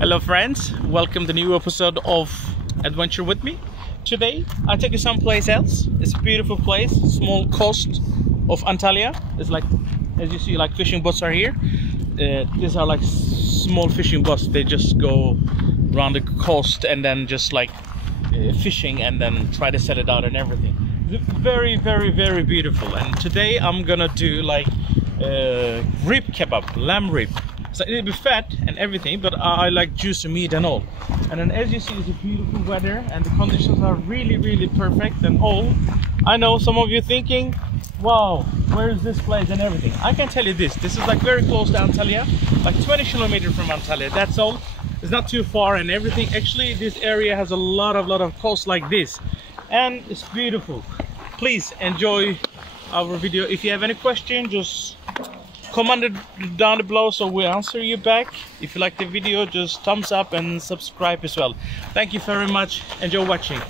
Hello friends, welcome to a new episode of Adventure with me. Today I take you someplace else. It's a beautiful place, small coast of Antalya. It's like, as you see, like fishing boats are here. These are like small fishing boats. They just go around the coast and then just like fishing and then try to set it out and everything. It's very, very, very beautiful. And today I'm gonna do like rib kebab, lamb rib. So it'll be fat and everything, but I like juicy meat and all. And then as you see, it's a beautiful weather and the conditions are really, really perfect and all. I know some of you thinking, wow, where is this place and everything. I can tell you this is like very close to Antalya, like 20 kilometers from Antalya, that's all. It's not too far and everything. Actually, this area has a lot of coast like this. And it's beautiful. Please enjoy our video. If you have any question, just comment it down below so we'll answer you back. If you like the video, just thumbs up and subscribe as well. Thank you very much. Enjoy watching.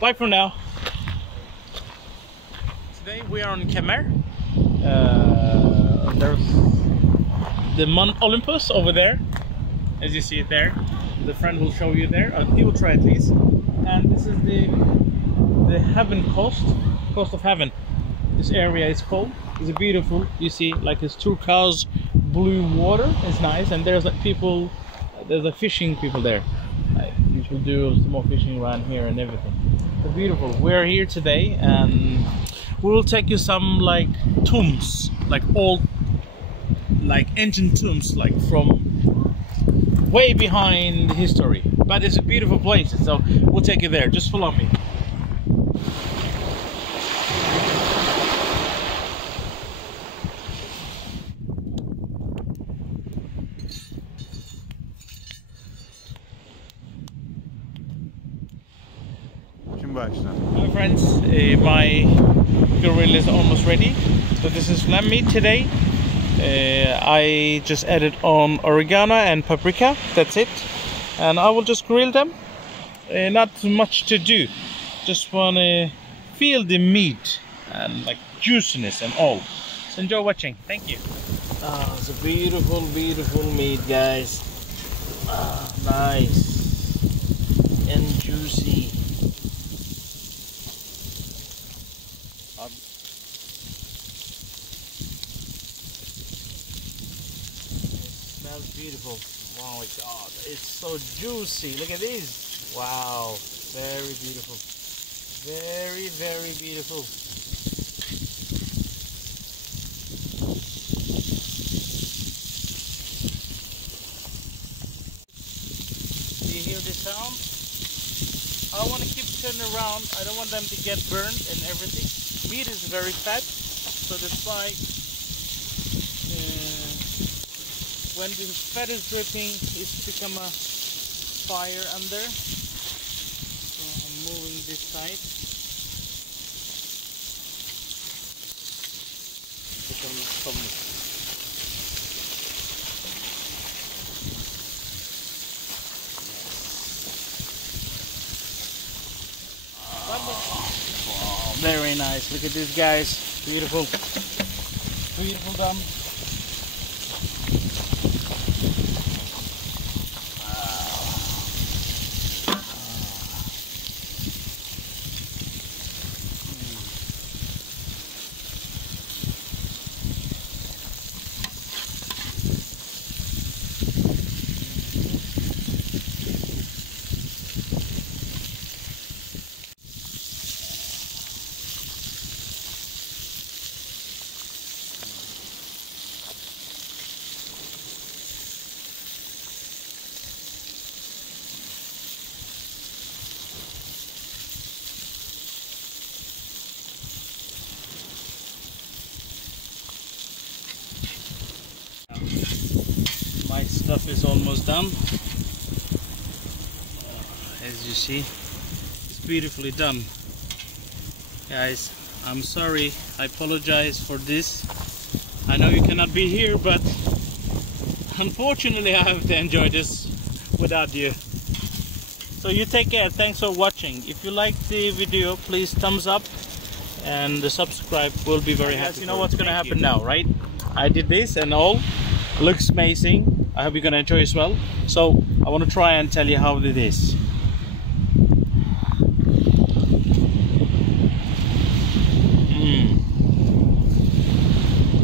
Bye for now. Today we are on Kemer. There's the Mount Olympus over there, as you see it there. The friend will show you there. He will try at least. And this is the heaven coast of heaven. This area is called. It's beautiful. You see, like it's turquoise blue water. It's nice, and there's like people. There's a fishing people there. People do some more fishing around here and everything. It's beautiful. We're here today, and we will take you some like tombs, like old, like ancient tombs, like from way behind history. But it's a beautiful place, so we'll take you there. Just follow me. Hi friends, my grill is almost ready. So this is lamb meat today. I just added on oregano and paprika, that's it. And I will just grill them. Not too much to do. Just want to feel the meat and like juiciness and all. So enjoy watching. Thank you. Oh, it's a beautiful, beautiful meat, guys. Oh, nice and juicy. Smells beautiful. Oh my god, it's so juicy. Look at this. Wow, very beautiful. Very, very beautiful. Do you hear the sound? I want to keep turning around. I don't want them to get burned and everything. Meat is very fat, so that's why when the fat is dripping, it's become a fire under. So I'm moving this side. Wow, very nice. Look at this, guys. Beautiful. Beautiful done. My stuff is almost done. As you see, it's beautifully done. Guys, I'm sorry, I apologize for this. I know you cannot be here, but unfortunately I have to enjoy this without you. So you take care. Thanks for watching. If you like the video, please thumbs up and the subscribe will be very happy. You know what's gonna happen now, right? I did this and all. Looks amazing. I hope you're gonna enjoy as well. So I want to try and tell you how it is.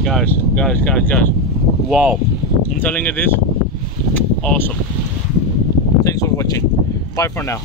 Guys. Wow. I'm telling you this. Awesome. Thanks for watching. Bye for now.